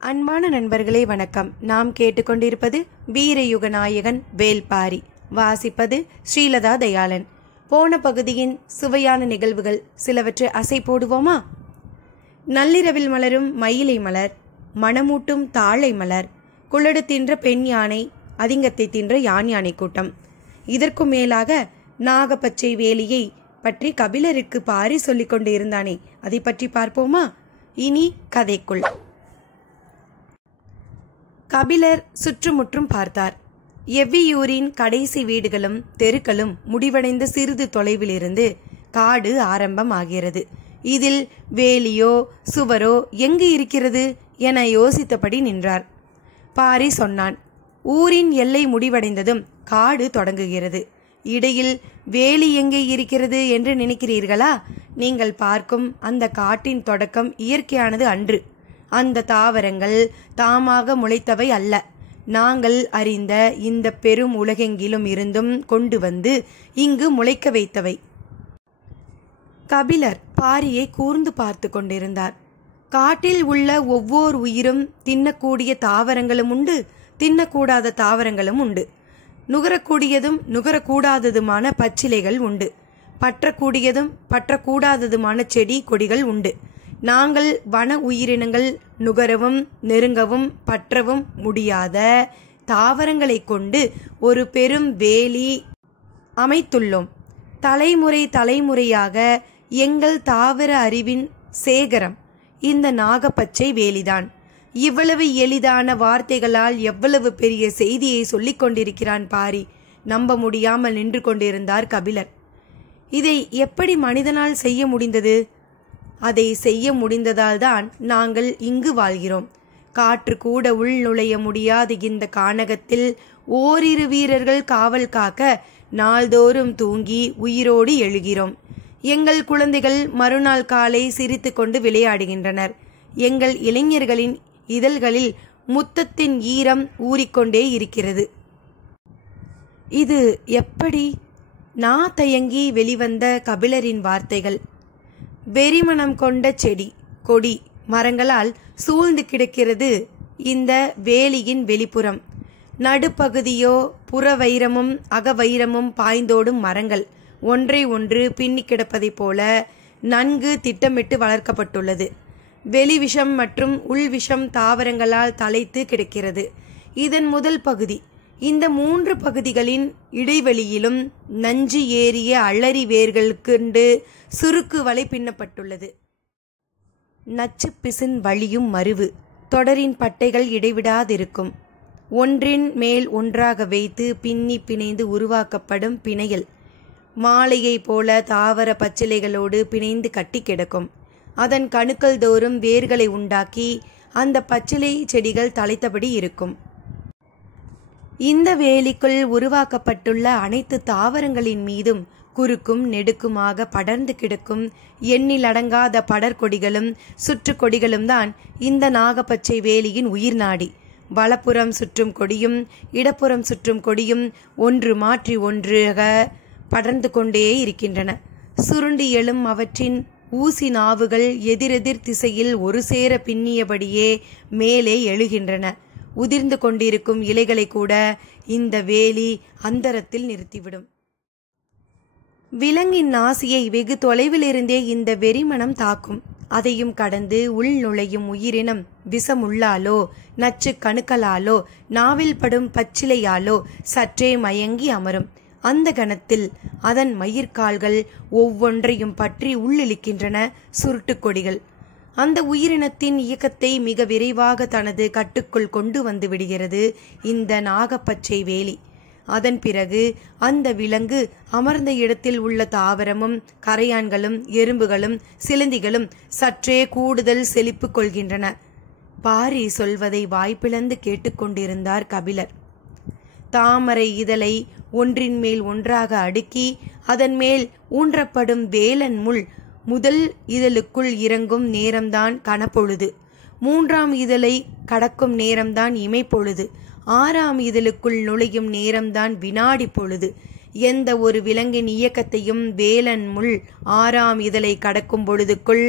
அன்பான நண்பர்களே வணக்கம். நாம் கேட்டுக்கொண்டிருப்பது வீரயுக நாயகன் வேல்பாரி. வாசிப்பது ஸ்ரீலதா தயாளன். போன பகுதியின் சுவையான நிகழ்வுகள் சிலவற்றை அசை போடுவோமா? நள்ளிரவில் மலரும் மயிலை மலர், மணமூட்டும் தாழை மலர், குளடு தின்ற பெண் யானை, அதிங்கத்தை தின்ற யானை கூட்டம். இதற்கும் மேலாக நாகப்பச்சை வேலியை பற்றி கபிலருக்கு பாரி சொல்லிக் கொண்டு இருந்தானே, அதை பற்றி பார்ப்போமா? இனி கதைக்குள். கபிலர் சுற்றுமுற்றும் பார்த்தார். எவ்வியூரின் கடைசி வீடுகளும் தெருக்களும் முடிவடைந்த சிறிது தொலைவிலிருந்து காடு ஆரம்பமாகிறது. இதில் வேலியோ சுவரோ எங்கு இருக்கிறது என யோசித்தபடி நின்றார். பாரி சொன்னான், ஊரின் எல்லை முடிவடைந்ததும் காடு தொடங்குகிறது. இடையில் வேலி எங்கே இருக்கிறது என்று நினைக்கிறீர்களா? நீங்கள் பார்க்கும் அந்த காட்டின் தொடக்கம் இயற்கையானது அன்று. அந்த தாவரங்கள் தாமாக முளைத்தவை அல்ல. நாங்கள் அறிந்த இந்த பெரும் உலகெங்கிலும் இருந்தும் கொண்டு வந்து இங்கு முளைக்க வைத்தவை. கபிலர் பாரியை கூர்ந்து பார்த்து கொண்டிருந்தார். காட்டில் உள்ள ஒவ்வொரு உயிரும் தின்னக்கூடிய தாவரங்களும் உண்டு, தின்னக்கூடாத தாவரங்களும் உண்டு. நுகரக்கூடியதும் நுகரக்கூடாததுமான பச்சிலைகள் உண்டு. பற்றக்கூடியதும் பற்றக்கூடாததுமான செடி கொடிகள் உண்டு. நாங்கள் வன உயிரினங்கள் நுகரவும் நெருங்கவும் பற்றவும் முடியாத தாவரங்களை கொண்டு ஒரு பெரும் வேலி அமைத்துள்ளோம். தலைமுறை தலைமுறையாக எங்கள் தாவர அறிவின் சேகரம் இந்த நாகப்பச்சை வேலிதான். இவ்வளவு எளிதான வார்த்தைகளால் எவ்வளவு பெரிய செய்தியை சொல்லிக் கொண்டிருக்கிறான் பாரி. நம்ப முடியாமல் நின்று கொண்டிருந்தார் கபிலர். இதை எப்படி மனிதனால் செய்ய முடிந்தது? அதை செய்ய முடிந்ததால் தான் நாங்கள் இங்கு வாழ்கிறோம். காற்று கூட உள் நுழைய முடியாத இந்த கானகத்தில் ஓரிரு வீரர்கள் காவல் காக்க நாள்தோறும் தூங்கி உயிரோடு எழுகிறோம். எங்கள் குழந்தைகள் மறுநாள் காலை சிரித்து கொண்டு விளையாடுகின்றனர். எங்கள் இளைஞர்களின் இதழ்களில் முத்தத்தின் ஈரம் ஊறிக்கொண்டே இருக்கிறது. இது எப்படி? நான் தயங்கி வெளிவந்த கபிலரின் வார்த்தைகள். வெறிமணம் கொண்ட செடி கொடி மரங்களால் சூழ்ந்து கிடக்கிறது இந்த வேலியின் வெளிப்புறம். நடுப்பகுதியோ புறவைரமும் அகவைரமும் பாய்ந்தோடும் மரங்கள் ஒன்றை ஒன்று பின்னி கிடப்பதைப் போல நன்கு திட்டமிட்டு வளர்க்கப்பட்டுள்ளது. வெளிவிஷம் மற்றும் உள்விஷம் தாவரங்களால் தலைத்து கிடக்கிறது இதன் முதல் பகுதி. இந்த 3 பகுதிகளின் இடைவெளியிலும் நஞ்சு ஏறிய அள்ளரி வேர்களுக்கு சுருக்கு வலை பின்னப்பட்டுள்ளது. நச்சு பிசின் வழியும் மருவு தொடரின் பட்டைகள் இடைவிடாதிருக்கும். ஒன்றின் மேல் ஒன்றாக வைத்து பின்னி பிணைந்து உருவாக்கப்படும் பிணையல் மாலையை போல தாவர பச்சிலைகளோடு பிணைந்து கட்டி கிடக்கும். அதன் கணுக்கள் தோறும் வேர்களை உண்டாக்கி அந்த பச்சிலை செடிகள் தலைத்தபடி இருக்கும். இந்த வேலிக்குள் உருவாக்கப்பட்டுள்ள அனைத்து தாவரங்களின் மீதும் குறுக்கும் நெடுக்குமாக படர்ந்து கிடக்கும் எண்ணிலடங்காத படர்கொடிகளும் சுற்றுக்கொடிகளும் தான் இந்த நாகப்பச்சை வேலியின் உயிர் நாடி. வலப்புறம் சுற்றும் கொடியும் இடப்புறம் சுற்றும் கொடியும் ஒன்று மாற்றி ஒன்றாக படர்ந்து கொண்டே இருக்கின்றன. சுருண்டி எழும் அவற்றின் ஊசி நாவுகள் எதிரெதிர் திசையில் ஒரு சேர பின்னியபடியே மேலே எழுகின்றன. உதிர்ந்து கொண்டிருக்கும் இலைகளை கூட இந்த வேலி அந்தரத்தில் நிறுத்திவிடும். விலங்கின் நாசியை வெகு தொலைவிலிருந்தே இந்த வெறிமணம் தாக்கும். அதையும் கடந்து உள் நுழையும் உயிரினம் விஷமுள்ளாலோ நச்சு கணுக்களாலோ நாவில் படும் பச்சிலையாலோ சற்றே மயங்கி அமரும். அந்த கணத்தில் அதன் மயிர்கால்கள் ஒவ்வொன்றையும் பற்றி உள்ளிழுக்கின்றன சுருட்டுக்கொடிகள். அந்த உயிரினத்தின் இயக்கத்தை மிக விரைவாக தனது கட்டுக்குள் கொண்டு வந்து விடுகிறது இந்த நாகப்பச்சை வேலி. அதன் பிறகு அந்த விலங்கு அமர்ந்த இடத்தில் உள்ள தாவரமும் கரையான்களும் எறும்புகளும் சிலந்திகளும் சற்றே கூடுதல் செழிப்பு கொள்கின்றன. பாரி சொல்வதை வாய்ப்பிழந்து கேட்டுக்கொண்டிருந்தார் கபிலர். தாமரை இதழை ஒன்றின் மேல் ஒன்றாக அடுக்கி அதன் மேல் ஊன்றப்படும் வேலன் முள் முதல் இதழுக்குள் இறங்கும் நேரம்தான் கனப்பொழுது. 3ஆம் இதழை கடக்கும் நேரம்தான் இமைப்பொழுது. 6ஆம் இதழுக்குள் நுழையும் நேரம்தான் வினாடி பொழுது. எந்த ஒரு விலங்கின் இயக்கத்தையும் வேலன் முள் 6ஆம் இதழை கடக்கும் பொழுதுக்குள்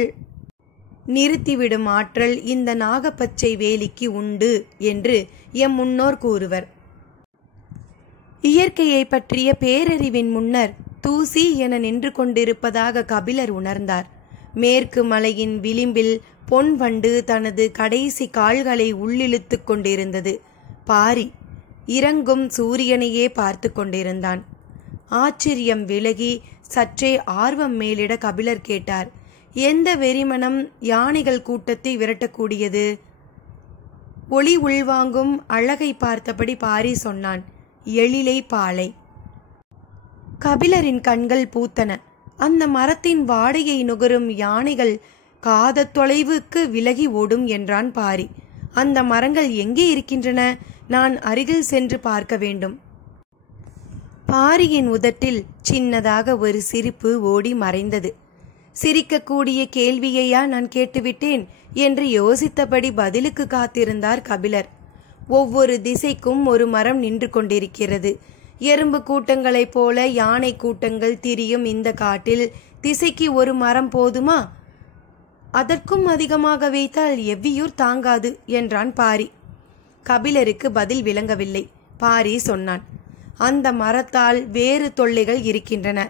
நிறுத்திவிடும் ஆற்றல் இந்த நாகப்பச்சை வேலிக்கு உண்டு என்று எம் முன்னோர் கூறுவர். இயற்கையை பற்றிய பேரறிவின் முன்னர் தூசி என நின்று கொண்டிருப்பதாக கபிலர் உணர்ந்தார். மேற்கு மலையின் விளிம்பில் பொன் வண்டு தனது கடைசி கால்களை உள்ளிழுத்து கொண்டிருந்தது. பாரி இறங்கும் சூரியனையே பார்த்து கொண்டிருந்தான். ஆச்சரியம் விலகி சற்றே ஆர்வம் மேலிட கபிலர் கேட்டார், எந்த வெறிமனம் யானைகள் கூட்டத்தை விரட்டக்கூடியது? ஒளி உள்வாங்கும் அழகை பார்த்தபடி பாரி சொன்னான், எழிலை பாலை. கபிலரின் கண்கள் பூத்தன. அந்த மரத்தின் வாடையை நுகரும் யானைகள் காத தொலைவுக்கு விலகி ஓடும் என்றான் பாரி. அந்த மரங்கள் எங்கே இருக்கின்றன? நான் அருகில் சென்று பார்க்க வேண்டும். பாரியின் உதட்டில் சின்னதாக ஒரு சிரிப்பு ஓடி மறைந்தது. சிரிக்கக்கூடிய கேள்வியையா நான் கேட்டுவிட்டேன் என்று யோசித்தபடி பதிலுக்கு காத்திருந்தார் கபிலர். ஒவ்வொரு திசைக்கும் ஒரு மரம் நின்று கொண்டிருக்கிறது. எறும்பு கூட்டங்களைப் போல யானை கூட்டங்கள் திரியும் இந்த காட்டில் திசைக்கு ஒரு மரம் போதுமா? அதற்கும் அதிகமாக வைத்தால் எவ்வியூர் தாங்காது என்றான் பாரி. கபிலருக்கு பதில் விளங்கவில்லை. பாரி சொன்னான், அந்த மரத்தால் வேறு தொல்லைகள் இருக்கின்றன.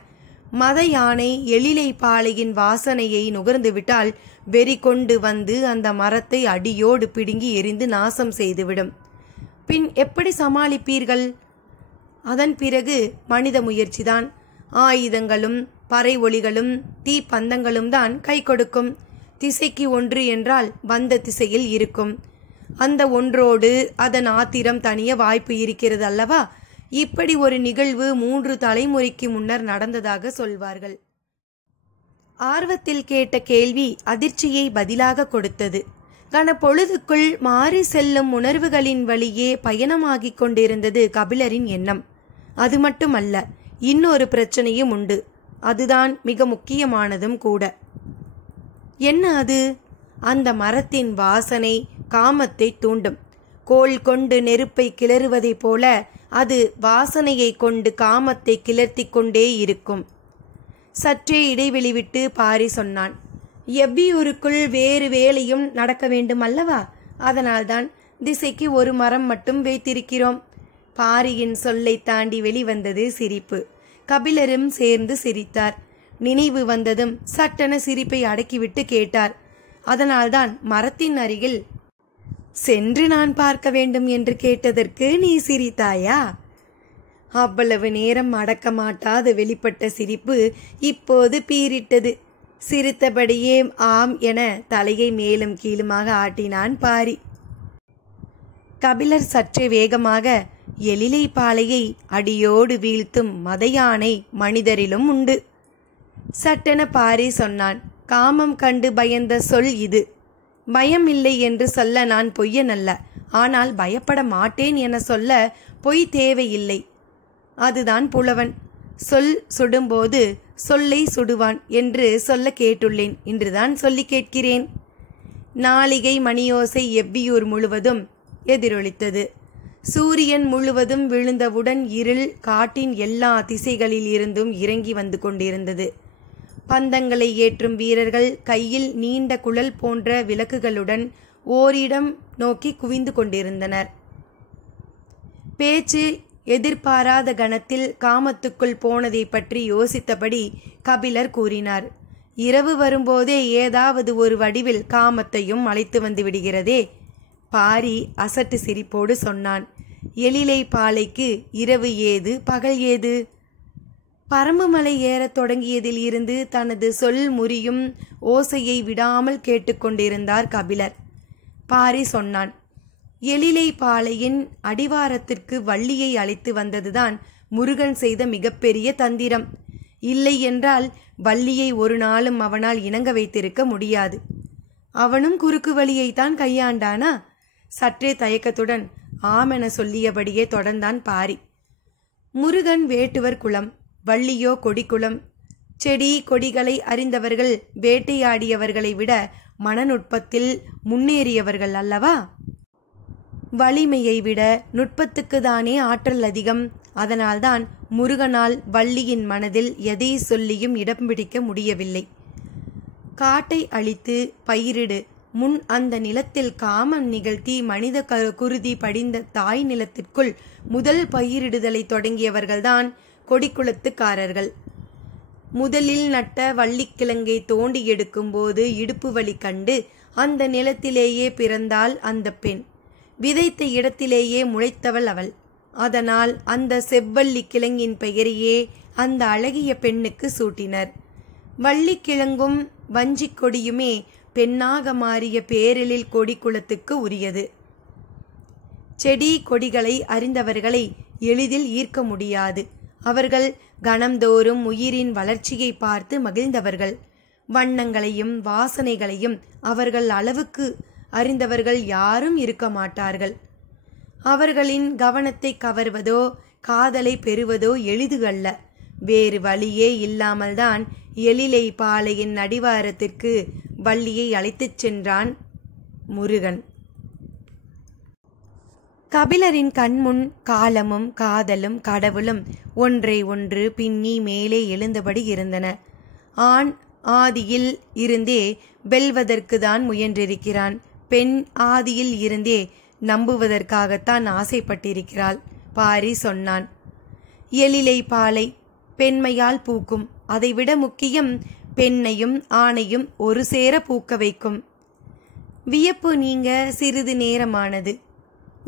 மத யானை எழிலை பாலையின் வாசனையை நுகர்ந்துவிட்டால் வெறி கொண்டு வந்து அந்த மரத்தை அடியோடு பிடுங்கி எரிந்து நாசம் செய்துவிடும். பின் எப்படி சமாளிப்பீர்கள்? அதன் பிறகு மனித முயற்சிதான். ஆயுதங்களும் பறை ஒளிகளும் தீப்பந்தங்களும் தான் கை கொடுக்கும். திசைக்கு ஒன்று என்றால் வந்த திசையில் இருக்கும். அந்த ஒன்றோடு அதன் ஆத்திரம் தனிய வாய்ப்பு இருக்கிறது அல்லவா? இப்படி ஒரு நிகழ்வு 3 தலைமுறைக்கு முன்னர் நடந்ததாக சொல்வார்கள். ஆர்வத்தில் கேட்ட கேள்வி அதிர்ச்சியை பதிலாக கொடுத்தது. கனப்பொழுதுக்குள் மாறி செல்லும் உணர்வுகளின் வழியே பயணமாகிக் கொண்டிருந்தது கபிலரின் எண்ணம். அது மட்டுமல்ல, இன்னொரு பிரச்சனையும் உண்டு. அதுதான் மிக முக்கியமானதும் கூட. என்ன அது? அந்த மரத்தின் வாசனை காமத்தை தூண்டும். கோல் கொண்டு நெருப்பை கிளறுவதைப் போல அது வாசனையை கொண்டு காமத்தை கிளர்த்தி கொண்டே இருக்கும். சற்றே இடைவெளி விட்டு பாரி சொன்னான், எவ்வியூருக்குள் வேறு வேலையும் நடக்க வேண்டும் அல்லவா? அதனால்தான் திசைக்கு ஒரு மரம் மட்டும் வைத்திருக்கிறோம். பாரியின் சொல்லை தாண்டி வெளிவந்தது சிரிப்பு. கபிலரும் சேர்ந்து சிரித்தார். நினைவு வந்ததும் சட்டென சிரிப்பை அடக்கிவிட்டு கேட்டார், அதனால்தான் மரத்தின் அருகில் சென்று நான் பார்க்க வேண்டும் என்று கேட்டதற்கு நீ சிரித்தாயா? அவ்வளவு நேரம் அடக்க மாட்டாது வெளிப்பட்ட சிரிப்பு இப்போது பீரிட்டது. சிரித்தபடியே ஆம் என தலையை மேலும் கீழுமாக ஆட்டினான் பாரி. கபிலர் சற்றே வேகமாக, எழிலை பாலையை அடியோடு வீழ்த்தும் மதயானை மனிதரிலும் உண்டு. சட்டென பாரி சொன்னான், காமம் கண்டு பயந்த சொல் இது. பயம் இல்லை என்று சொல்ல நான் பொய்யன் அல்ல. ஆனால் பயப்பட மாட்டேன் என சொல்ல பொய் தேவையில்லை. அதுதான் புலவன். சொல் சுடும்போது சொல்லை சுடுவான் என்று சொல்ல கேட்டுள்ளேன். இன்றுதான் சொல்லி கேட்கிறேன். நாளிகை மணியோசை எவ்வியூர் முழுவதும் எதிரொலித்தது. சூரியன் முழுவதும் விழுந்தவுடன் இருள் காட்டின் எல்லா திசைகளில் இருந்தும் இறங்கி வந்து கொண்டிருந்தது. பந்தங்களை ஏற்றும் வீரர்கள் கையில் நீண்ட குழல் போன்ற விளக்குகளுடன் ஓரிடம் நோக்கி குவிந்து கொண்டிருந்தனர். பேச்சு எதிர்பாராத கணத்தில் காமத்துக்குள் போனதை பற்றி யோசித்தபடி கபிலர் கூறினார், இரவு வரும்போதே ஏதாவது ஒரு வடிவில் காமத்தையும் அழைத்து வந்து விடுகிறதே. பாரி அசட்டு சிரிப்போடு சொன்னான், எழிலை பாலைக்கு இரவு ஏது பகல் ஏது? பரம்புமலை ஏறத் தொடங்கியதில் இருந்து தனது சொல் முறியும் ஓசையை விடாமல் கேட்டுக்கொண்டிருந்தார் கபிலர். பாரி சொன்னான், எழிலை பாலையின் அடிவாரத்திற்கு வள்ளியை அழைத்து வந்ததுதான் முருகன் செய்த மிகப்பெரிய தந்திரம். இல்லை என்றால் வள்ளியை ஒரு நாளும் அவனால் இணங்க வைத்திருக்க முடியாது. அவனும் குறுக்கு வழியைத்தான் கையாண்டானா? சற்றே தயக்கத்துடன் ஆமென சொல்லியபடியே தொடர்ந்தான் பாரி. முருகன் வேட்டுவர் குலம், வள்ளியோ கொடிக்குளம். செடி கொடிகளை அறிந்தவர்கள் வேட்டையாடியவர்களை விட மனநுட்பத்தில் முன்னேறியவர்கள் அல்லவா? வலிமையை விட நுட்பத்துக்கு தானே ஆற்றல் அதிகம். அதனால்தான் முருகனால் வள்ளியின் மனதில் எதை சொல்லியும் இடம் பிடிக்க முடியவில்லை. காட்டை அழித்து பயிரிடு. முன் அந்த நிலத்தில் காமம் நிகழ்த்தி மனித குருதி படிந்த தாய் நிலத்திற்குள் முதல் பயிரிடுதலை தொடங்கியவர்கள்தான் கொடிக்குளத்துக்காரர்கள். முதலில் நட்ட வள்ளிக்கிழங்கை தோண்டி எடுக்கும் போது இடுப்பு வலி கண்டு அந்த நிலத்திலேயே பிறந்தாள் அந்த பெண். விதைத்த இடத்திலேயே முளைத்தவள் அவள். அதனால் அந்த செவ்வள்ளி கிழங்கின் பெயரையே அந்த அழகிய பெண்ணுக்கு சூட்டினர். வள்ளிக்கிழங்கும் வஞ்சிக் கொடியுமே பெண்ணாக மாறிய பேரெழில் கொடிக்குளத்துக்கு உரியது. செடி கொடிகளை அறிந்தவர்களை எளிதில் ஈர்க்க முடியாது. அவர்கள் கணம்தோறும் உயிரின் வளர்ச்சியை பார்த்து மகிழ்ந்தவர்கள். வண்ணங்களையும் வாசனைகளையும் அவர்கள் அளவுக்கு அறிந்தவர்கள் யாரும் இருக்க மாட்டார்கள். அவர்களின் கவனத்தை கவர்வதோ காதலை பெறுவதோ எளிதுகல்ல. வேறு வழியே இல்லாமல்தான் எழிலை பாலையின் அடிவாரத்திற்கு வள்ளியை அழைத்துச் சென்றான் முருகன். கபிலரின் கண்முன் காலமும் காதலும் கடவுளும் ஒன்றை ஒன்று பின்னி மேலே எழுந்தபடி இருந்தன. ஆண் ஆதியில் இருந்தே வெல்வதற்கு தான் முயன்றிருக்கிறான். பெண் ஆதியில் இருந்தே நம்புவதற்காகத்தான் ஆசைப்பட்டிருக்கிறாள். பாரி சொன்னான். எழிலை பாலை பெண்மையால் பூக்கும். அதைவிட முக்கியம் பெண்ணையும் ஆணையும் ஒரு சேர பூக்க வைக்கும். வியப்பு நீங்க சிறிது நேரமானது.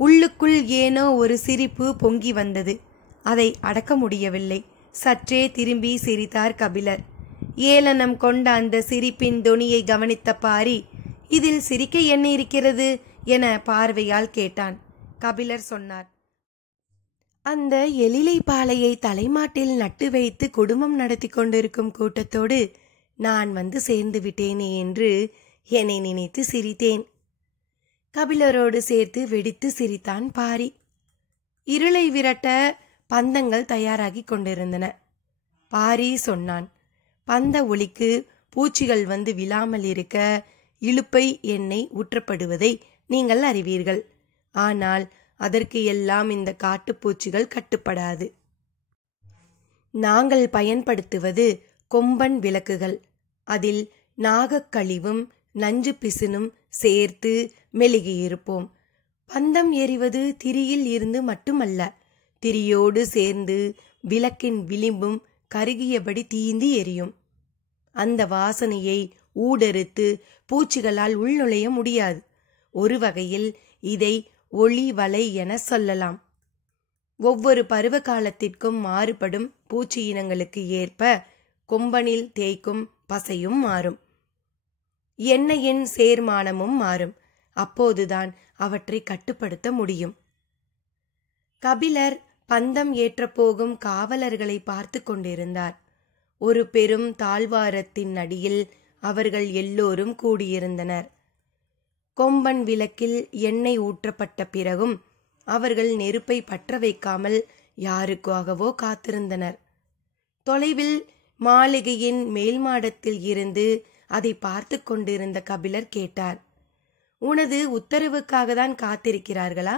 உள்ளுக்குள் ஏனோ ஒரு சிரிப்பு பொங்கி வந்தது. அதை அடக்க முடியவில்லை. சற்றே திரும்பி சிரித்தார் கபிலர். ஏளனம் கொண்ட அந்த சிரிப்பின் தொனியை கவனித்த பாரி, இதில் சிரிக்க என்ன இருக்கிறது என பார்வையால் கேட்டான். கபிலர் சொன்னார், அந்த எழிலை பாலையை தலைமாட்டில் நட்டு வைத்து குடும்பம் நடத்தி கொண்டிருக்கும் கூட்டத்தோடு நான் வந்து சேர்ந்து விட்டேனே என்று என்னை நினைத்து சிரித்தேன். கபிலரோடு சேர்த்து வெடித்து சிரித்தான் பாரி. இருளை விரட்ட பந்தங்கள் தயாராகி கொண்டிருந்தன. பாரி சொன்னான், பந்த ஒளிக்கு பூச்சிகள் வந்து விழாமல் இருக்க இழுப்பை எண்ணெய் ஊற்றப்படுவதை நீங்கள் அறிவீர்கள். ஆனால் அதற்கு எல்லாம் இந்த காட்டுப்பூச்சிகள் கட்டுப்படாது. நாங்கள் பயன்படுத்துவது கொம்பன் விளக்குகள். அதில் நாகக்கழிவும் நஞ்சு பிசினும் சேர்த்து மெழுகியிருப்போம். பந்தம் எறிவது திரியில் இருந்து மட்டுமல்ல, திரியோடு சேர்ந்து விளக்கின் விளிம்பும் கருகியபடி தீந்தி எரியும். அந்த வாசனையை ஊடறுத்து பூச்சிகளால் உள்நுழைய முடியாது. ஒரு வகையில் இதை ஒளி வலை என சொல்லலாம். ஒவ்வொரு பருவ காலத்திற்கும் மாறுபடும் பூச்சி இனங்களுக்கு ஏற்ப கொம்பனில் தேய்க்கும் பசையும் மாறும். எண்ணெயின் சேர்மானமும் மாறும். அப்போதுதான் அவற்றை கட்டுப்படுத்த முடியும். கபிலர் பந்தம் ஏற்றப்போகும் காவலர்களை பார்த்து கொண்டிருந்தார். ஒரு பெரும் தாழ்வாரத்தின் அடியில் அவர்கள் எல்லோரும் கூடியிருந்தனர். கொம்பன் விளக்கில் எண்ணெய் ஊற்றப்பட்ட பிறகும் அவர்கள் நெருப்பை பற்ற வைக்காமல் யாருக்காகவோ காத்திருந்தனர். தொலைவில் மாளிகையின் மேல் மாடத்தில் இருந்து அதை பார்த்து கொண்டிருந்த கபிலர் கேட்டார், உனது உத்தரவுக்காக தான் காத்திருக்கிறார்களா?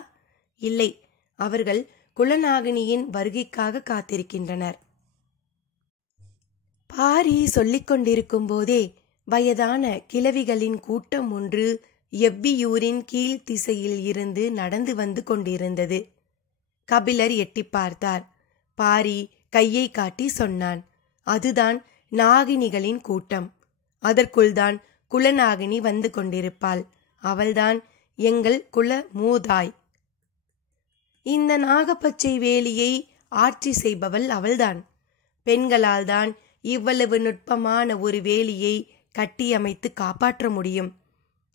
இல்லை, அவர்கள் குலநாகினியின் வருகைக்காக காத்திருக்கின்றனர். பாரி சொல்லிக் கொண்டிருக்கும் போதே வயதான கிழவிகளின் கூட்டம் ஒன்று எவ்வியூரின் கீழ் திசையில் இருந்து நடந்து வந்து கொண்டிருந்தது. கபிலர் எட்டி பார்த்தார். பாரி கையை காட்டி சொன்னான், அதுதான் நாகினிகளின் கூட்டம். அதற்குள்தான் குலநாகினி வந்து கொண்டிருப்பாள். அவள்தான் எங்கள் குல மூதாய். இந்த நாகப்பச்சை வேலியை ஆட்சி செய்பவள் அவள்தான். பெண்களால் தான் இவ்வளவு நுட்பமான ஒரு வேலியை கட்டியமைத்து காப்பாற்ற முடியும்.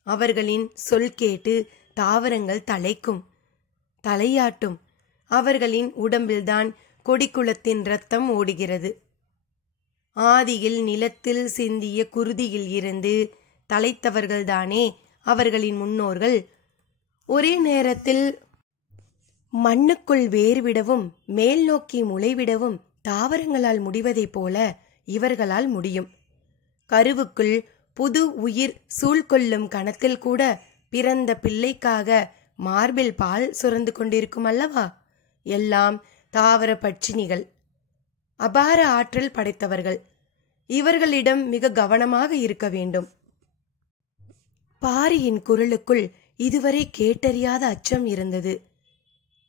அவர்களின் சொல் கேட்டு தாவரங்கள் தலைக்கும், தலையாட்டும். அவர்களின் உடம்பில்தான் கொடிக்குளத்தின் இரத்தம் ஓடுகிறது. ஆதியில் நிலத்தில் சிந்திய குருதியில் இருந்து தலைத்தவர்கள்தானே அவர்களின் முன்னோர்கள். ஒரே நேரத்தில் மண்ணுக்குள் வேர்விடவும் மேல் நோக்கி முளைவிடவும் தாவரங்களால் முடிவதைப் போல இவர்களால் முடியும். கருவுக்குள் புது உயிர் சூழ்கொள்ளும் கணத்தில் கூட பிறந்த பிள்ளைக்காக மார்பில் பால் சுரந்து கொண்டிருக்கும் அல்லவா? எல்லாம் தாவர பட்சினிகள், அபார ஆற்றல் படைத்தவர்கள். இவர்களிடம் மிக கவனமாக இருக்க வேண்டும். பாரியின் குரலுக்குள் இதுவரை கேட்டறியாத அச்சம் இருந்தது.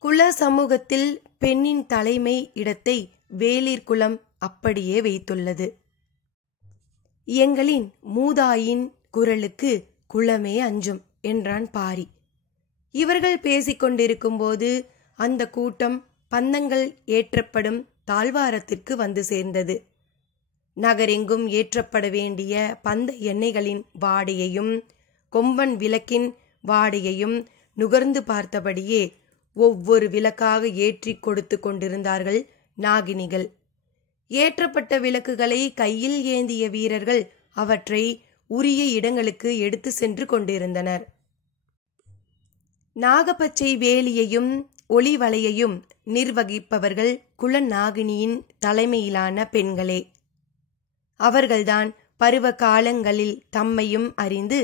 குல சமூகத்தில் பெண்ணின் தலைமை இடத்தை வேளிர் குலம் அப்படியே வைத்துள்ளது. எங்களின் மூதாயின் குரலுக்கு குலமே அஞ்சும் என்றான் பாரி. இவர்கள் பேசிக்கொண்டிருக்கும் போது அந்த கூட்டம் பந்தங்கள் ஏற்றப்படும் தாழ்வாரத்திற்கு வந்து சேர்ந்தது. நகரெங்கும் ஏற்றப்பட வேண்டிய பந்த எண்ணெய்களின் வாடையையும் கொம்பன் விளக்கின் வாடையையும் நுகர்ந்து பார்த்தபடியே ஒவ்வொரு விளக்காக ஏற்றி கொடுத்து கொண்டிருந்தார்கள் நாகினிகள். ஏற்றப்பட்ட விளக்குகளை கையில் ஏந்திய வீரர்கள் அவற்றை உரிய இடங்களுக்கு எடுத்து சென்று கொண்டிருந்தனர். நாகப்பச்சை வேலியையும் ஒளிவலையையும் நிர்வகிப்பவர்கள் குலநாகினியின் தலைமையிலான பெண்களே. அவர்கள்தான் பருவ காலங்களில் தம்மையும் அறிந்து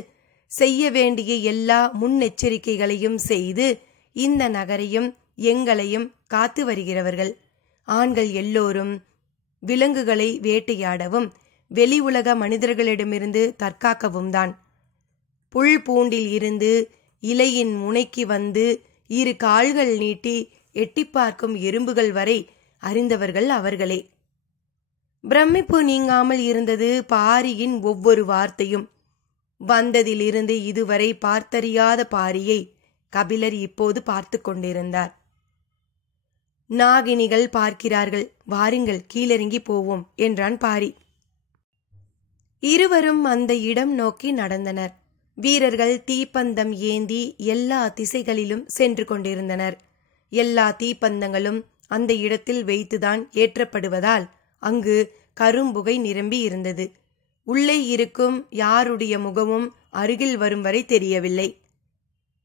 செய்ய வேண்டிய எல்லா முன்னெச்சரிக்கைகளையும் செய்து இந்த நகரையும் எங்களையும் காத்து வருகிறவர்கள். ஆண்கள் எல்லோரும் விலங்குகளை வேட்டையாடவும் வெளி உலக மனிதர்களிடமிருந்து தற்காக்கவும் தான். புல் பூண்டில் இருந்து இலையின் முனைக்கு வந்து இரு கால்கள் நீட்டி எட்டி பார்க்கும் எறும்புகள் வரை அறிந்தவர்கள் அவர்களே. பிரமிப்பு நீங்காமல் இருந்தது பாரியின் ஒவ்வொரு வார்த்தையும். வந்ததிலிருந்து இதுவரை பார்த்தறியாத பாரியை கபிலர் இப்போது பார்த்து கொண்டிருந்தார். நாகினிகள் பார்க்கிறார்கள், வாருங்கள் கீழிறங்கி போவோம் என்றான் பாரி. இருவரும் அந்த இடம் நோக்கி நடந்தனர். வீரர்கள் தீப்பந்தம் ஏந்தி எல்லா திசைகளிலும் சென்று கொண்டிருந்தனர். எல்லா தீப்பந்தங்களும் அந்த இடத்தில் வைத்துதான் ஏற்றப்படுவதால் அங்கு கரும்புகை நிரம்பி இருந்தது. உள்ளே இருக்கும் யாருடைய முகமும் அருகில் வரும் வரை தெரியவில்லை.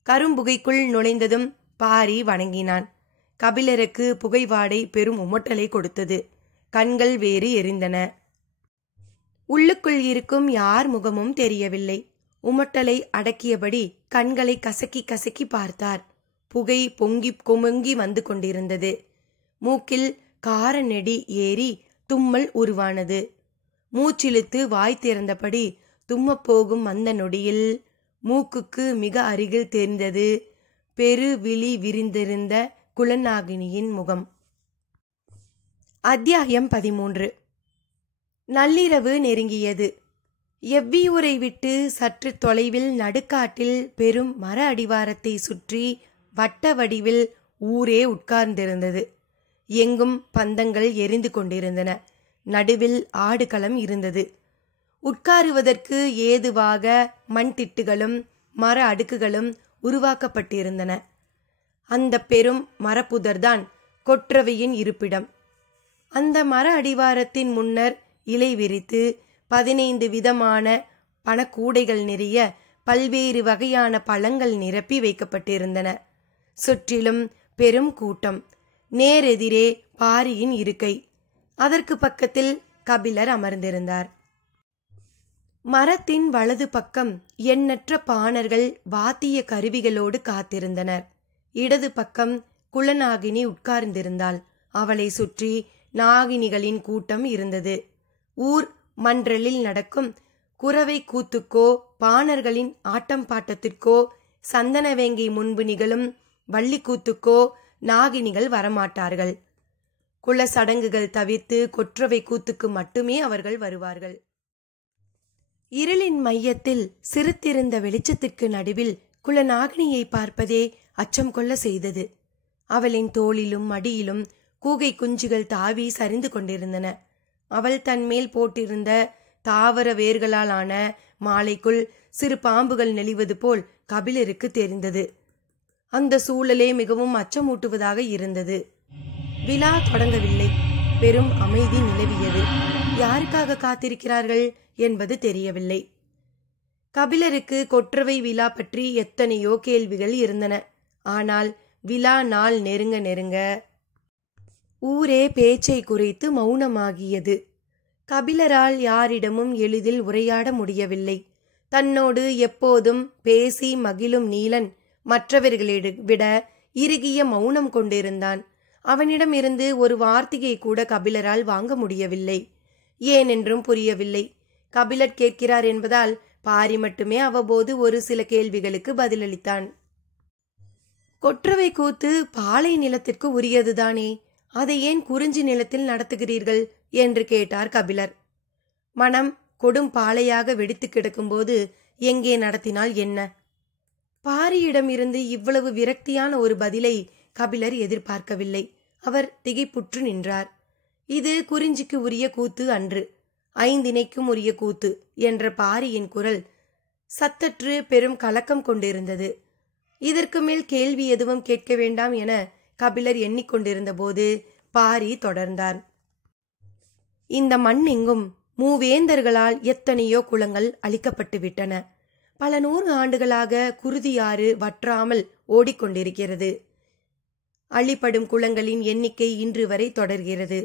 கரும்புகைக்குள் நுழைந்ததும் பாரி வணங்கினான். கபிலருக்கு புகைவாடை பெரும் உமட்டலை கொடுத்தது. கண்கள் வேறு எரிந்தன. உள்ளுக்குள் இருக்கும் யார் முகமும் தெரியவில்லை. உமட்டலை அடக்கியபடி கண்களை கசக்கி கசக்கி பார்த்தார். புகை பொங்கி பொங்கி வந்து கொண்டிருந்தது. மூக்கில் கார நெடி ஏறி தும்மல் உருவானது. மூச்சிழுத்து வாய் திறந்தபடி தும்மப்போகும் அந்த நொடியில் மூக்குக்கு மிக அருகில் தெரிந்தது பெரு விழி விரிந்திருந்த குலநாகினியின் முகம். அத்தியாயம் 13. நள்ளிரவு நெருங்கியது. எவ்வியூரை விட்டு சற்று தொலைவில் நடுக்காட்டில் பெரும் மர அடிவாரத்தை சுற்றி வட்ட வடிவில் ஊரே உட்கார்ந்திருந்தது. எங்கும் பந்தங்கள் எரிந்து கொண்டிருந்தன. நடுவில் ஆடுகளம் இருந்தது. உட்காருவதற்கு ஏதுவாக மண் திட்டுகளும் மர அடுக்குகளும் உருவாக்கப்பட்டிருந்தன. அந்த பெரும் மரப்புதர்தான் கொற்றவையின் இருப்பிடம். அந்த மர அடிவாரத்தின் முன்னர் இலை விரித்து 15 விதமான பணக்கூடைகள் நிறைய பல்வேறு வகையான பழங்கள் நிரப்பி வைக்கப்பட்டிருந்தன. சுற்றிலும் பெரும் கூட்டம். நேரெதிரே பாரியின் இருக்கை. அதற்கு பக்கத்தில் கபிலர் அமர்ந்திருந்தார். மரத்தின் வலது பக்கம் எண்ணற்ற பாணர்கள் வாத்திய கருவிகளோடு காத்திருந்தனர். இடது பக்கம் குலநாகினி உட்கார்ந்திருந்தாள். அவளை சுற்றி நாகினிகளின் கூட்டம் இருந்தது. ஊர் மன்றலில் நடக்கும் குரவை கூத்துக்கோ பாணர்களின் ஆட்டம் பாட்டத்திற்கோ சந்தனவேங்கை முன்பு நிகழும் வள்ளிக்கூத்துக்கோ நாகினிகள் வரமாட்டார்கள். குல சடங்குகள் தவிர்த்து கொற்றவை கூத்துக்கு மட்டுமே அவர்கள் வருவார்கள். இருளின் மையத்தில் சிறுத்திருந்த வெளிச்சத்திற்கு நடுவில் குலநாகினியை பார்ப்பதே அச்சம் கொள்ள செய்தது. அவளின் தோளிலும் மடியிலும் கூகை குஞ்சுகள் தாவி சரிந்து கொண்டிருந்தன. அவள் தன்மேல் போட்டிருந்த தாவர வேர்களால் ஆன மாலைக்குள் சிறு பாம்புகள் நெளிவது போல் கபிலருக்கு தெரிந்தது. அந்த சூழலே மிகவும் அச்சமூட்டுவதாக இருந்தது. விழா தொடங்கவில்லை. பெரும் அமைதி நிலவியது. யாருக்காக காத்திருக்கிறார்கள் என்பது தெரியவில்லை. கபிலருக்கு கொற்றவை விழா பற்றி எத்தனையோ கேள்விகள் இருந்தன. ஆனால் விழா நாள் நெருங்க நெருங்க ஊரே பேச்சை குறைத்து மௌனமாகியது. கபிலரால் யாரிடமும் எளிதில் உரையாட முடியவில்லை. தன்னோடு எப்போதும் பேசி மகிழும் நீலன் மற்றவர்களை விட இறுகிய மௌனம் கொண்டிருந்தான். அவனிடம் இருந்து ஒரு வார்த்தையை கூட கபிலரால் வாங்க முடியவில்லை. ஏனென்றும் புரியவில்லை. கபிலர் கேட்கிறார் என்பதால் பாரி மட்டுமே அவ்வப்போது ஒரு சில கேள்விகளுக்கு பதிலளித்தான். கொற்றவை கூத்து பாலை நிலத்திற்கு உரியதுதானே, அதை ஏன் குறிஞ்சி நிலத்தில் நடத்துகிறீர்கள் என்று கேட்டார் கபிலர். மனம் கொடும் பாலையாக வெடித்து கிடக்கும்போது எங்கே நடத்தினால் என்ன? பாரியிடம் இருந்து இவ்வளவு விரக்தியான ஒரு பதிலை கபிலர் எதிர்பார்க்கவில்லை. அவர் திகைப்புற்று நின்றார். இது குறிஞ்சிக்கு உரிய கூத்து அன்று, ஐந்திணைக்கும் உரிய கூத்து என்ற பாரியின் குரல் சத்தற்று பெரும் கலக்கம் கொண்டிருந்தது. இதற்கு மேல் கேள்வி எதுவும் கேட்க வேண்டாம் என கபிலர் எண்ணிக்கொண்டிருந்த போது பாரி தொடர்ந்தார். இந்த மண் எங்கும் மூவேந்தர்களால் எத்தனையோ குளங்கள் அழிக்கப்பட்டு விட்டன. பல 100 ஆண்டுகளாக குருதியாறு வற்றாமல் ஓடிக்கொண்டிருக்கிறது. அழிப்படும் குளங்களின் எண்ணிக்கை இன்று வரை தொடர்கிறது.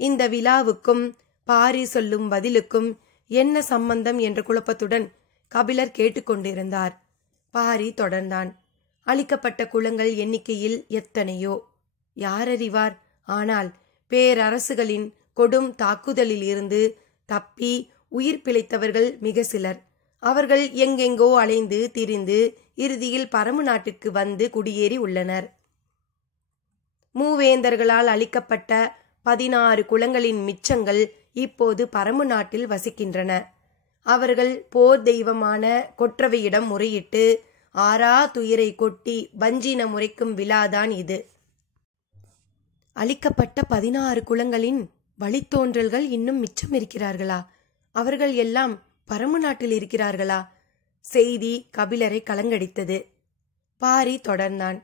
இந்த விழாவுக்கும் பாரி சொல்லும் பதிலுக்கும் என்ன சம்பந்தம் என்ற குழப்பத்துடன் கபிலர் கேட்டுக்கொண்டிருந்தார். பாரி தொடர்ந்தான். அழிக்கப்பட்ட குளங்கள் எண்ணிக்கையில் எத்தனையோ யாரறிவார். ஆனால் பேரரசுகளின் கொடும் தாக்குதலில் இருந்து தப்பி உயிர் பிழைத்தவர்கள் மிக சிலர். அவர்கள் எங்கெங்கோ அலைந்து திரிந்து இறுதியில் பரமு நாட்டிற்கு வந்து குடியேறி உள்ளனர். மூவேந்தர்களால் அழிக்கப்பட்ட 16 குளங்களின் மிச்சங்கள் இப்போது பரமு நாட்டில் வசிக்கின்றன. அவர்கள் போர் தெய்வமான கொற்றவையிடம் முறையிட்டு ஆறா துயரை கொட்டி வஞ்சின முறைக்கும் விழாதான் இது. அழிக்கப்பட்ட 16 குளங்களின் வழித்தோன்றல்கள் இன்னும் மிச்சம் இருக்கிறார்களா? அவர்கள் எல்லாம் பரமு நாட்டில் இருக்கிறார்களா? செய்தி கபிலரை கலங்கடித்தது. பாரி தொடர்ந்தான்.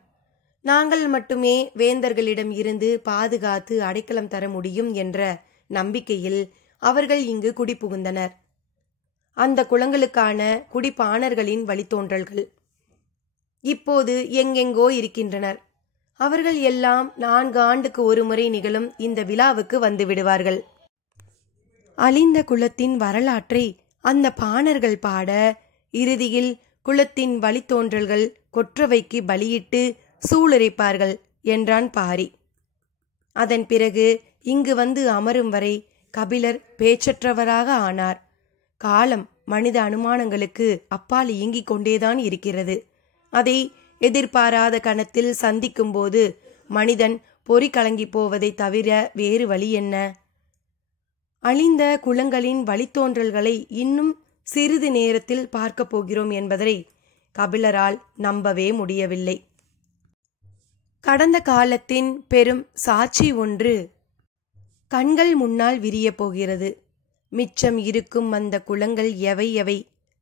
நாங்கள் மட்டுமே வேந்தர்களிடம் இருந்து பாதுகாத்து அடைக்கலம் தர முடியும் என்ற நம்பிக்கையில் அவர்கள் இங்கு குடிபுகுந்தனர். அந்த குளங்களுக்கான குடிப்பாணர்களின் வழித்தோன்றல்கள் இப்போது எங்கெங்கோ இருக்கின்றனர். அவர்கள் எல்லாம் 4 ஆண்டுக்கு ஒரு முறை நிகழும் இந்த விழாவுக்கு வந்து விடுவார்கள். அழிந்த குலத்தின் வரலாற்றை அந்த பாணர்கள் பாட இறுதியில் குலத்தின் வழித்தோன்றல்கள் கொற்றவைக்கு பலியிட்டு சூளுரைப்பார்கள் என்றான் பாரி. அதன் பிறகு இங்கு வந்து அமரும் வரை கபிலர் பேச்சற்றவராக ஆனார். காலம் மனித அனுமானங்களுக்கு அப்பால் இயங்கிக் கொண்டேதான் இருக்கிறது. அதை எதிர்பாராத கணத்தில் சந்திக்கும் போது மனிதன் பொறி கலங்கி போவதை தவிர வேறு வழி என்ன? அழிந்த குளங்களின் வழித்தோன்றல்களை இன்னும் சிறிது நேரத்தில் பார்க்கப் போகிறோம் என்பதை கபிலரால் நம்பவே முடியவில்லை. கடந்த காலத்தின் பெரும் சாட்சி ஒன்று கண்கள் முன்னால் விரிய போகிறது. மிச்சம் இருக்கும் அந்த குளங்கள் எவை எவை?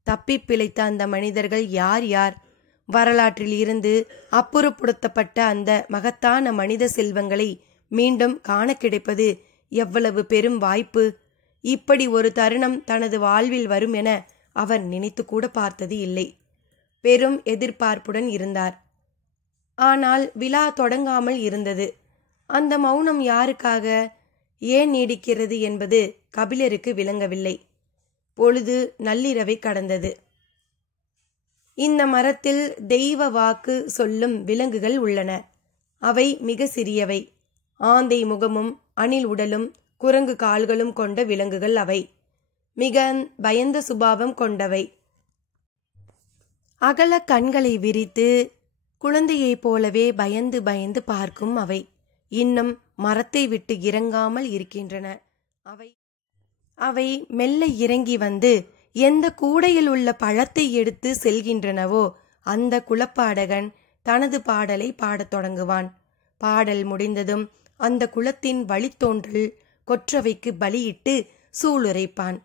தப்பி பிழைத்த அந்த மனிதர்கள் யார் யார்? வரலாற்றில் இருந்து அப்புறப்படுத்தப்பட்ட அந்த மகத்தான மனித செல்வங்களை மீண்டும் காண கிடைப்பது எவ்வளவு பெரும் வாய்ப்பு! இப்படி ஒரு தருணம் தனது வாழ்வில் வரும் என அவர் நினைத்து கூட பார்த்தது இல்லை. பெரும் எதிர்பார்ப்புடன் இருந்தார். ஆனால் விழா தொடங்காமல் இருந்தது. அந்த மௌனம் யாருக்காக, ஏன் நீடிக்கிறது என்பது கபிலருக்கு விளங்கவில்லை. பொழுது நள்ளிரவை கடந்தது. இந்த மரத்தில் தெய்வ வாக்கு சொல்லும் விலங்குகள் உள்ளன. அவை மிக சிறியவை. ஆந்தை முகமும் அணில் உடலும் குரங்கு கால்களும் கொண்ட விலங்குகள் அவை. மிக பயந்த சுபாவம் கொண்டவை. அகல கண்களை விரித்து குழந்தையைப் போலவே பயந்து பயந்து பார்க்கும் அவை இன்னும் மரத்தை விட்டு இறங்காமல் இருக்கின்றன. அவை மெல்ல இறங்கி வந்து எந்த கூடையில் உள்ள பழத்தை எடுத்து செல்கின்றனவோ அந்த குலப்பாடகன் தனது பாடலை பாடத் தொடங்குவான். பாடல் முடிந்ததும் அந்த குலத்தின் வழித்தோன்றல் கொற்றவைக்கு பலியிட்டு சூளுரைப்பான்.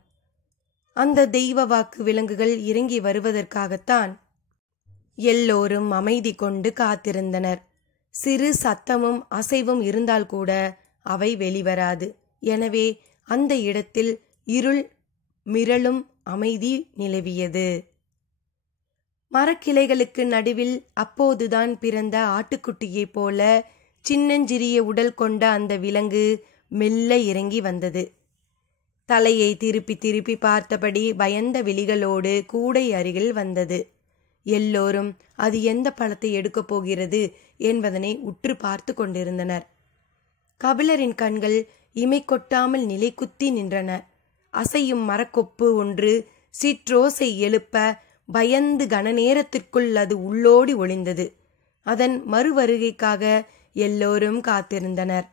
அந்த தெய்வ வாக்கு விலங்குகள் இறங்கி வருவதற்காகத்தான் எல்லோரும் அமைதி கொண்டு காத்திருந்தனர். சிறு சத்தமும் அசைவும் இருந்தால் கூட அவை வெளிவராது. எனவே அந்த இடத்தில் இருள் மிரளும் அமைதி நிலவியது. மரக்கிளைகளுக்கு நடுவில் அப்போதுதான் பிறந்த ஆட்டுக்குட்டியைப் போல சின்னஞ்சிறிய உடல் கொண்ட அந்த விலங்கு மெல்ல இறங்கி வந்தது. தலையை திருப்பி திருப்பி பார்த்தபடி பயந்த விழிகளோடு கூடை அருகில் வந்தது. எல்லோரும் அது எந்த பழத்தை எடுக்கப் போகிறது என்பதனை உற்று பார்த்து கொண்டிருந்தனர். கபிலரின் கண்கள் இமை கொட்டாமல் நிலை குத்தி நின்றன. அசையும் மரக்கொப்பு ஒன்று சிற்றோசை எழுப்ப பயந்து கனநேரத்திற்குள் அது உள்ளோடி ஒளிந்தது. அதன் மறுவருகைக்காக எல்லோரும் காத்திருந்தனர்.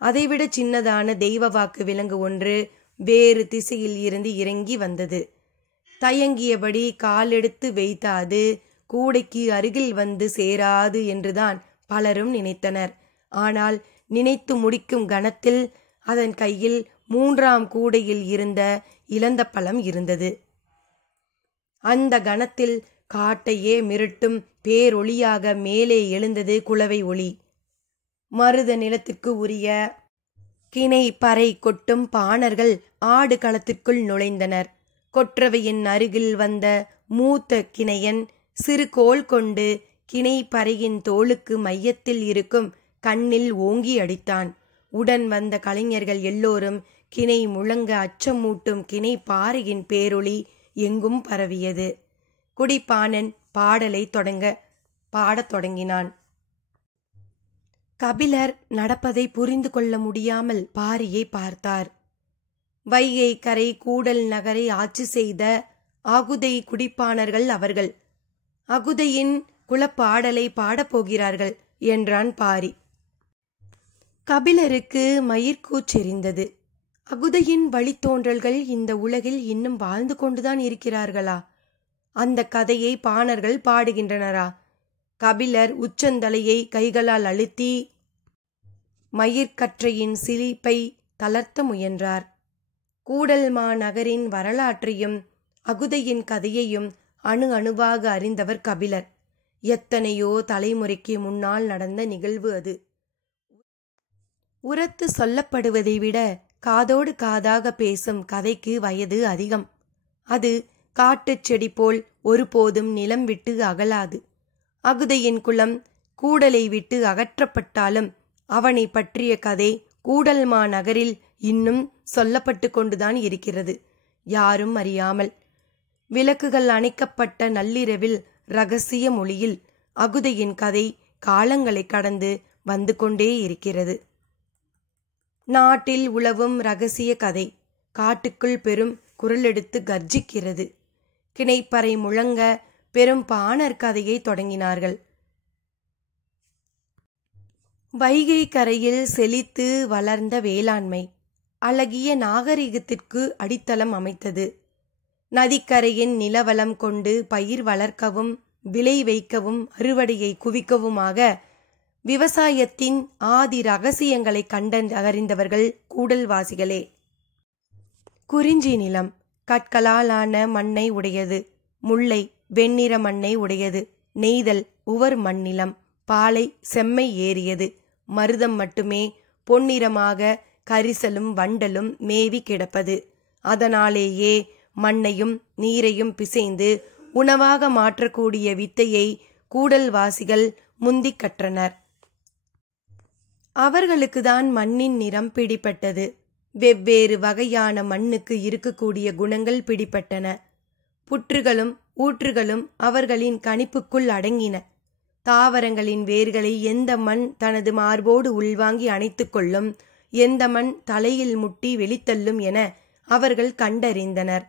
அதைவிட சின்னதான தெய்வ வாக்கு விலங்கு ஒன்று வேறு திசையில் இருந்து இறங்கி வந்தது. தயங்கியபடி காலெடுத்து வைத்த அது கூடைக்கு அருகில் வந்து சேராது என்றுதான் பலரும் நினைத்தனர். ஆனால் நினைத்து முடிக்கும் கணத்தில் அதன் கையில் 3ஆம் கூடையில் இருந்த இலந்த பழம் இருந்தது. அந்த கணத்தில் காட்டையே மிரட்டும் பேரொளியாக மேலே எழுந்தது குளவை ஒளி. மருத நிலத்திற்கு உரிய கிணை பறை கொட்டும் பாணர்கள் ஆடு களத்திற்குள் நுழைந்தனர். கொற்றவையின் அருகில் வந்த மூத்த கிணையன் சிறு கோல் கொண்டு கிணை பறையின் தோளுக்கு மையத்தில் இருக்கும் கண்ணில் ஓங்கி அடித்தான். உடன் வந்த கலைஞர்கள் எல்லோரும் கிணை முழங்க அச்சமூட்டும் கிணை பாறையின் பேரொளி எங்கும் பரவியது. குடிப்பாணன் பாடலை பாடத் தொடங்கினான். கபிலர் நடப்பதை புரிந்து கொள்ள முடியாமல் பாரியை பார்த்தார். வைகை கரை கூடல் நகரை ஆட்சி செய்த அகுதை குடிப்பாணர்கள் அவர்கள். அகுதையின் குலப்பாடலை பாடப்போகிறார்கள் என்றான் பாரி. கபிலருக்கு மயிர்கூச்செறிந்தது. அகுதையின் வழித்தோன்றல்கள் இந்த உலகில் இன்னும் வாழ்ந்து கொண்டுதான் இருக்கிறார்களா? அந்த கதையை பாணர்கள் பாடுகின்றனரா? கபிலர் உச்சந்தலையை கைகளால் அழுத்தி மயிர்கற்றையின் சிலிப்பை தளர்த்த முயன்றார். கூடல்மா நகரின் வரலாற்றையும் அகுதையின் கதையையும் அணு அணுவாக அறிந்தவர் கபிலர். எத்தனையோ தலைமுறைக்கு முன்னால் நடந்த நிகழ்வு அது. உரத்து சொல்லப்படுவதை விட காதோடு காதாக பேசும் கதைக்கு வயது அதிகம். அது காட்டுச் செடி போல் ஒருபோதும் நிலம் விட்டு அகலாது. அகுதையின் குலம் கூடலை விட்டு அகற்றப்பட்டாலும் அவனை பற்றிய கதை கூடல்மா நகரில் இன்னும் சொல்லப்பட்டு கொண்டுதான் இருக்கிறது, யாரும் அறியாமல். விளக்குகள் அணைக்கப்பட்ட நள்ளிரவில் இரகசிய மொழியில் அகுதையின் கதை காலங்களை கடந்து வந்து கொண்டே இருக்கிறது. நாட்டில் உலவும் இரகசிய கதை காட்டுக்குள் பெரும் குரலெடுத்து கர்ஜிக்கிறது. கிணைப்பறை முழங்க பெரும் பாணர் கதையை தொடங்கினார்கள். வைகை கரையில் செழித்து வளர்ந்த வேளாண்மை அழகிய நாகரிகத்திற்கு அடித்தளம் அமைத்தது. நதிக்கரையின் நிலவளம் கொண்டு பயிர் வளர்க்கவும் விளை வைக்கவும் அறுவடையை குவிக்கவுமாக விவசாயத்தின் ஆதி ரகசியங்களை அறிந்தவர்கள் கூடல்வாசிகளே. குறிஞ்சி நிலம் கற்களாலான மண்ணை உடையது. முல்லை வெண்ணிற மண்ணை உடையது. நெய்தல் உவர் மண்ணிலம். பாலை செம்மை ஏறியது. மருதம் மட்டுமே பொன்னிறமாக கரிசலும் வண்டலும் மேவி கிடப்பது. அதனாலேயே மண்ணையும் நீரையும் பிசைந்து உணவாக மாற்றக்கூடிய வித்தையை கூடல்வாசிகள் முந்திக் கற்றனர். அவர்களுக்குதான் மண்ணின் நிறம் பிடிப்பட்டது. வெவ்வேறு வகையான மண்ணுக்கு இருக்கக்கூடிய குணங்கள் பிடிப்பட்டன. புற்றுகளும் ஊற்றுகளும் அவர்களின் கணிப்புக்குள் அடங்கின. தாவரங்களின் வேர்களை எந்த மண் தனது மார்போடு உள்வாங்கி அணைத்து கொள்ளும், எந்த மண் தலையில் முட்டி வெளித்தள்ளும் என அவர்கள் கண்டறிந்தனர்.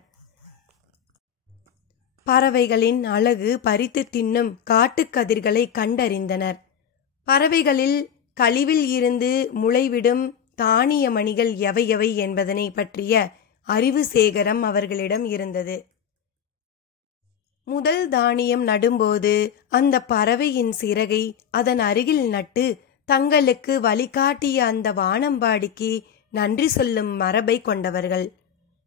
பறவைகளின் அழகு பறித்து தின்னும் காட்டுக்கதிர்களை கண்டறிந்தனர். பறவைகளில் கழிவில் இருந்து முளைவிடும் தானிய மணிகள் எவையவை என்பதனை பற்றிய அறிவு சேகரம் அவர்களிடம் இருந்தது. முதல் தானியம் நடும்போது அந்த பறவையின் சிறகை அதன் அருகில் நட்டு தங்களுக்கு வழிகாட்டிய அந்த வானம்பாடிக்கு நன்றி சொல்லும் மரபை கொண்டவர்கள்.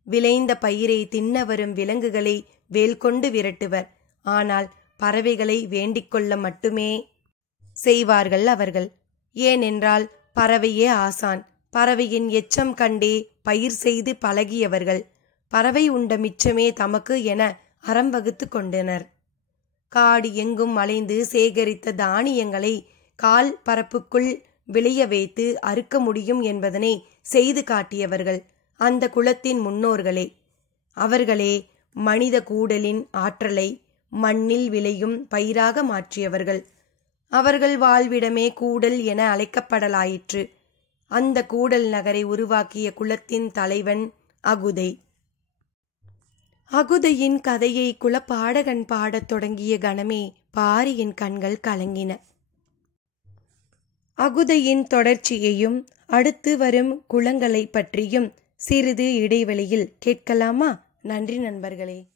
விளைந்த பயிரை தின்ன வரும் விலங்குகளை வேல் கொண்டு விரட்டுவர். ஆனால் பறவைகளை வேண்டிக்கொள்ள மட்டுமே செய்வார்கள் அவர்கள். ஏனென்றால் பறவையே ஆசான். பறவையின் எச்சம் கண்டே பயிர் செய்து பழகியவர்கள். பறவை உண்ட மிச்சமே தமக்கு என அறம் வகுத்து கொண்டனர். காடு எங்கும் அலைந்து சேகரித்த தானியங்களை கால் பரப்புக்குள் விளைய வைத்து அறுக்க முடியும் என்பதனை செய்து காட்டியவர்கள் அந்த குலத்தின் முன்னோர்களே. அவர்களே மனித கூடலின் ஆற்றலை மண்ணில் விளையும் பயிராக மாற்றியவர்கள். அவர்கள் வாழ்விடமே கூடல் என அழைக்கப்படலாயிற்று. அந்த கூடல் நகரை உருவாக்கிய குலத்தின் தலைவன் அகுதை. அகுதையின் கதையை குலப்பாடகன் பாடத் தொடங்கிய கணமே பாரியின் கண்கள் கலங்கின. அகுதையின் தொடர்ச்சியையும் அடுத்து வரும் குலங்களை பற்றியும் சிறிது இடைவெளியில் கேட்கலாமா? நன்றி நண்பர்களே.